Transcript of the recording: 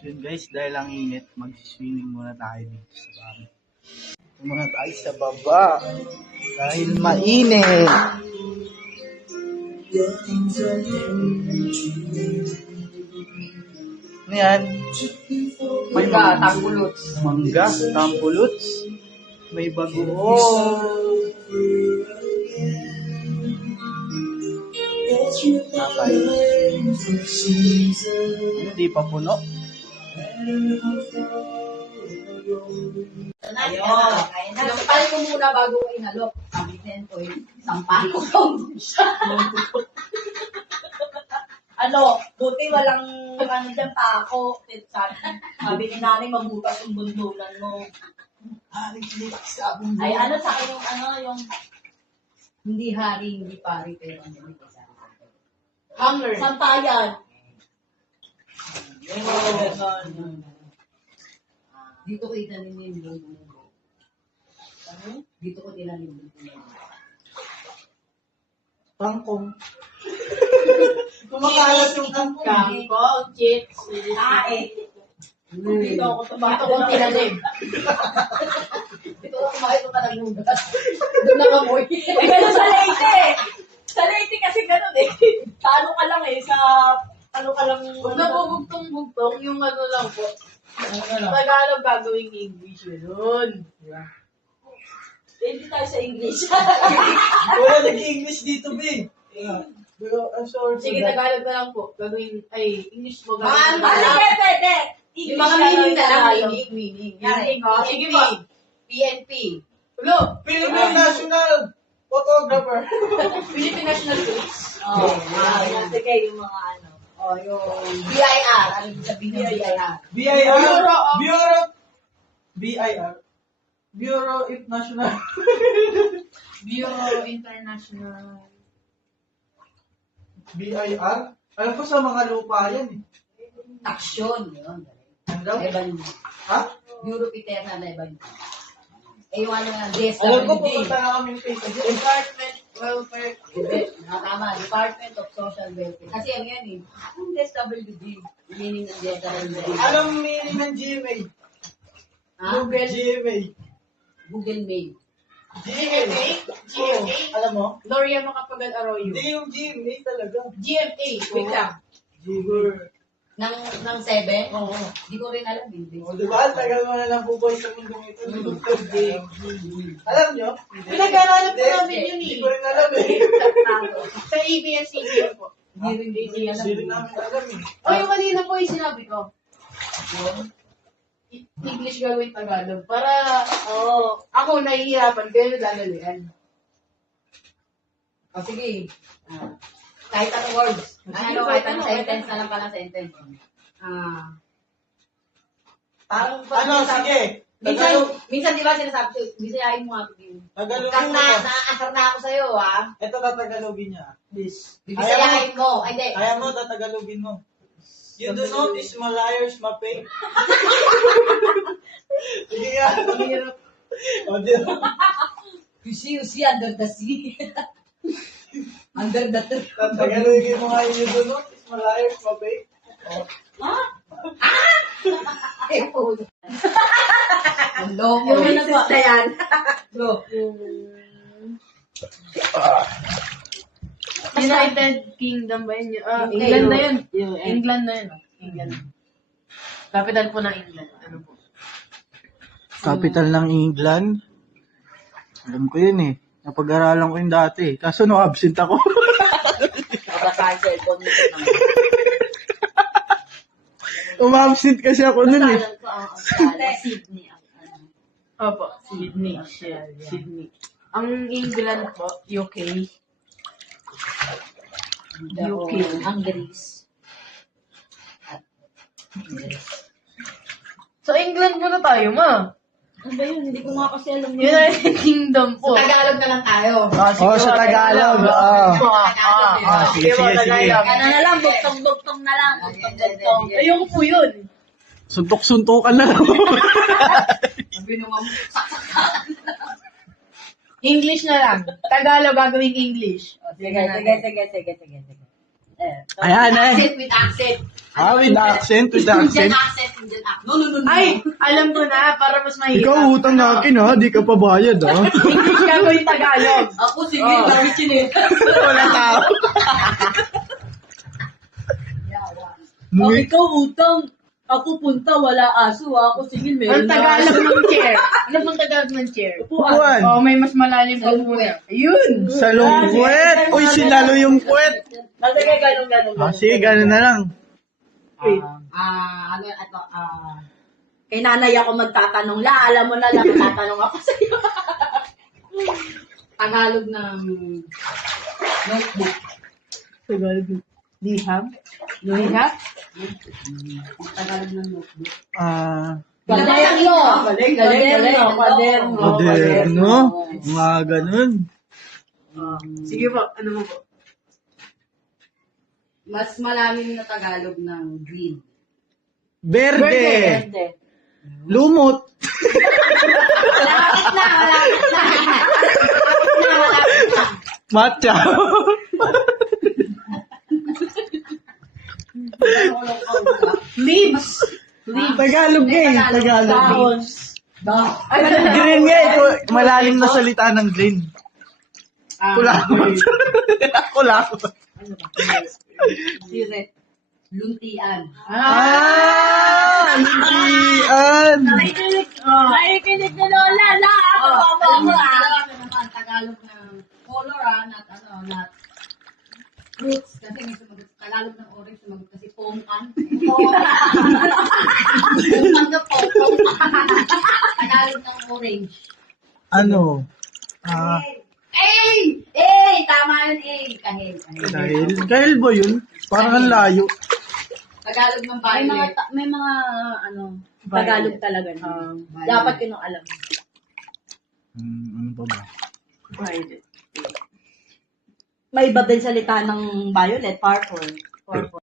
Yun guys, dahil ang init, mag-swimming muna tayo dito sa baba. Muna tayo sa baba. Dahil mainit. Ano yan? Mangga, tampulots. Mangga, tampulots. May bagoong. Nakay. Hindi pa puno. Ayun. Sampal ko muna bago ko inalok. Sabihin ko sampal ko siya. Buti walang dyan pa ako. Sabi ni nanay, mabutas yung bundulan mo. Ay, sa akin yung hindi hari, hindi pari, pero ano yung isa. Hanger. Sampayan. Dito ko itanim yung bundulan. Dito ko tinanim yung bundulan. Tangkong. Kumakalat yung tangkong. Kangkong, chips, tae. Dito ko tinanim. Dito ko kumain ko pa ng lugas. Doon nakamoy. Gano'n sa Leyte. Sa Leyte kasi gano'n eh. Sa ano ka lang eh, sa ano ka lang. Nabubugtong-bugtong, yung ano lang po. Tagalog gagawing English yun. Hindi tayo sa English. Wala nag-English dito, B. Pero, I'm sorry. Sige, Tagalog na lang po. Gagawin, English mo Mga gagawin. pwede. Yung mga meaning na lang. Meaning. Sige po. PNP. Hello. Philippine National Photographer. Philippine National Police. Sige, yung mga ano. Yung BIR. Ano yung sabihin ng BIR? BIR. BIR. Bureau of National. Bureau International. BIR? Alam ko sa mga lupa yan eh. Action. Yun. Ano daw? Evan. Ha? Europe Eterna Evan. Yung ano nga, Alam ko DSWD. pupunta na kami ng Facebook. Department Welfare. Tama. Department of Social Welfare. Kasi ang yan eh. Ang DSWD. Meaning ng DSWD. Alam mo meaning ng GMA? Google. GMA. Google Mail. GMA? GMA? Alam mo? Gloria Macapagal Arroyo. Hindi yung GMA talaga. GMA. Wait lang. Giver. Ng 7? Oo. Di ko rin alam. Hindi. O diba? Tagal mo na lang buboy sa mundong ito. Alam nyo? Pinag-aaralan po namin yun Hindi eh. ko rin alam eh. Sa ABS-CBN po. Hindi rin alam. Hindi rin namin alam eh. O yung kanina po yung sinabi ko. English gawin Tagalog. Para ako nahihirapan kayo dadalian. O sige. Kahit anong words. Kahit anong sentence na lang pala sentence. Parang Ano? Sige. Minsan di ba sinasabi ko, bisayahin mo nga yun. Tagalogin Kang mo to. naaasar na ako sa'yo, ha? Ito tatagalogin niya. Please. Bisayahin mo. Ay, hindi. Kaya mo, tatagalogin mo. You do notice my liars, my pay. Sige nga. O, di ba? You see, under the sea. Under the tree. Tatagalogin mo nga yung you do notice my liars, my pay. Eh, po. Ang loko. Yung misis na yan. Go. United Kingdom ba yun? England na yun. England na yun. England. Capital po ng England. Ano po? Capital ng England? Alam ko yun eh. Napag-aralan ko yun dati. Kaso no, absent ako. Nabasa yung cellphone nito naman. Umabsent kasi ako nun eh. Alam ko ang Australia, Sydney. Opo. Sydney. Sydney. Ang England po, UK. UK. Ang Greece. So, England muna tayo, ma. Ano ba yun? Hindi ko nga kasi alam yun. United Kingdom po. Tagalog na lang tayo. Oh, sa Tagalog. Sige, sige, sige. Ano na lang, buktong-buktong na lang. Buktong-buktong. Ayoko po yun. Suntok-suntukan na lang. Sabi naman, English na lang. Tagalog gagawing English. sige. Ayan eh. Accent with accent. With accent, with Indian accent. accent, Indian accent. No. Ay, alam ko na, para mas mahirap. Ikaw utang na akin ha, di ka pa bayad ha. English ka ko yung Tagalog. Ako, sige, Oh. lagi chinelas. Wala tao. Oh, ikaw utang. Ako punta, wala aso. Ako sige, meron Ang Tagalog ng chair. Ano bang Tagalog ng chair? Upuan. Oh, may mas malalim pa muna. Ayun. Salong puwet. Uy, sinalo yung puwet. Nalagay ganun. Sige, gano'n na lang. Kay nanay ako magtatanong la. Alam mo na lang, tatanong ako sa iyo. Tagalog ng notebook. Tagalog. Liham? Liham? Tagalog ng notebook. Kwaderno. Kwaderno. Mga ganun. Sige po, ano mo po? Mas malalim na Tagalog ng green. Berde. Lumot. Malapit na. Matcha. Leaves. Tagalog eh. Tagalog. Green nga eh. Malalim na salita ng green. Kulakot. Kulakot. Siret. Luntian. Luntian. Nakikinig na Lola, la! Alam mo naman, Tagalog ng color, not fruits. Kasi may sumagot, Tagalog ng orange, sumagot kasi pongkan. Pongkan na po, Tagalog ng orange. Ano? Tama yun, Kahil. Kahil ba yun? Parang ang layo. Tagalog ng violet. May mga Tagalog talaga. Dapat yun ang alam. Ano pa ba? Violet. May iba din salita ng violet, purple.